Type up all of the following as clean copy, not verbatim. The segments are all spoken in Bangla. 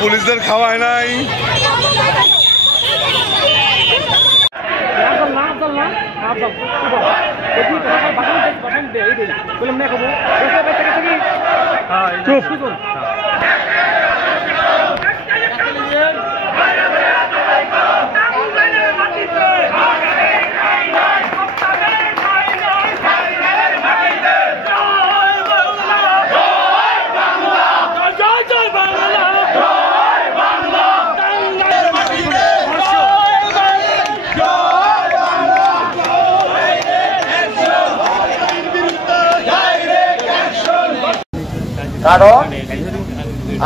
পুলিশদের খাওয়ায় নাই কারণ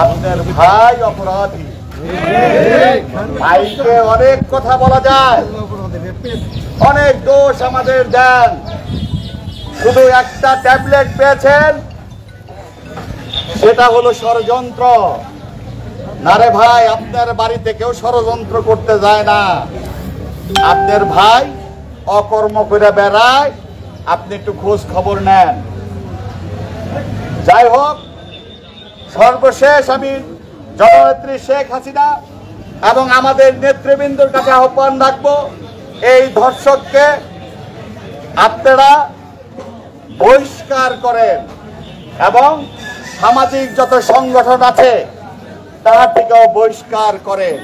আপনার ভাই অপরাধী। ভাইকে অনেক কথা বলা যায়, অনেক দোষ আমাদের দেন, শুধু একটা ট্যাবলেট পেয়েছেন, সেটা হলো ষড়যন্ত্র। না রে ভাই, আপনার বাড়িতে কেউ ষড়যন্ত্র করতে যায় না। আপনার ভাই অকর্ম করে বেড়ায়, আপনি একটু খোঁজ খবর নেন। যাই হোক, সর্বশেষ আমি জননেত্রী শেখ হাসিনা এবং আমাদের নেতৃবৃন্দর কাছে আহ্বান রাখবো, এই ধর্ষককে আপনারা বহিষ্কার করেন এবং সামাজিক যত সংগঠন আছে তার থেকেও বহিষ্কার করেন।